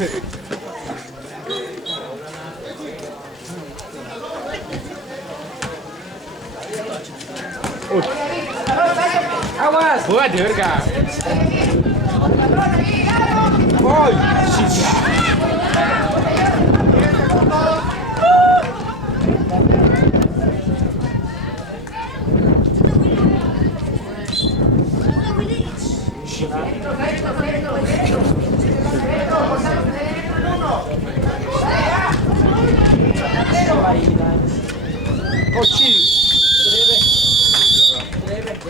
Uy. ¡Aguas! Jugate, verga. ¡Ay! Sí, oh, chill.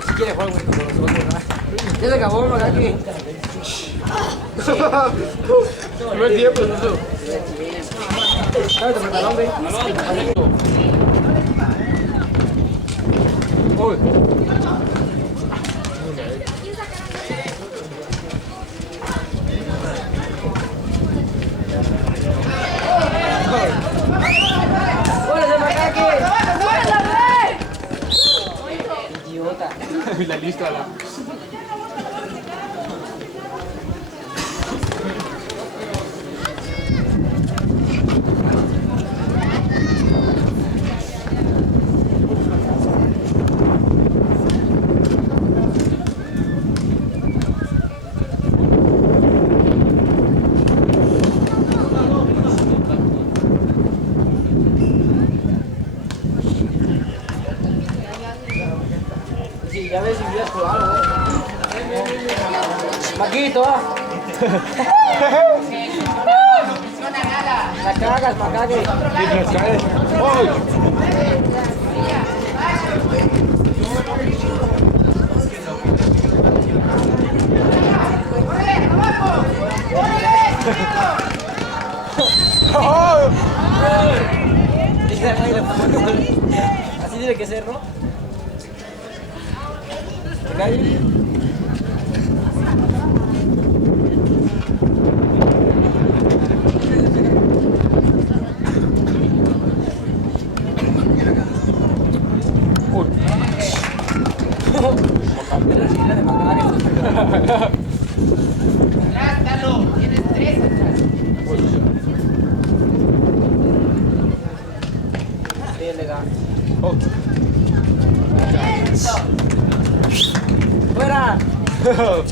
Si quiere jugar con nosotros, ¿no? Ya se acabó, ¿no? Aquí. No hay tiempo, eso. Dame tu pantalón, ve. Uy. ¡Hola, se macaque! Idiota. La lista, la. Sí, ya ves si vienes por algo, Maquito, La cagas, macaque. Y nos cae. ¡Ay! Así tiene que ser, ¿no? ¿Te calles? Atrás, Dalo, tienes 3 atrás. Bien, legal. Oh. ¡Fuera! No,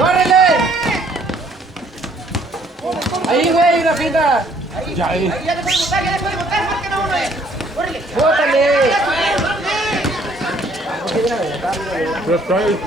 ¡Órale! Ahí, güey, una finta. Ya ahí. Ya te puedes botar, marca uno. ¡Órale! ¡Bótale! ¡Órale! Pero está ahí.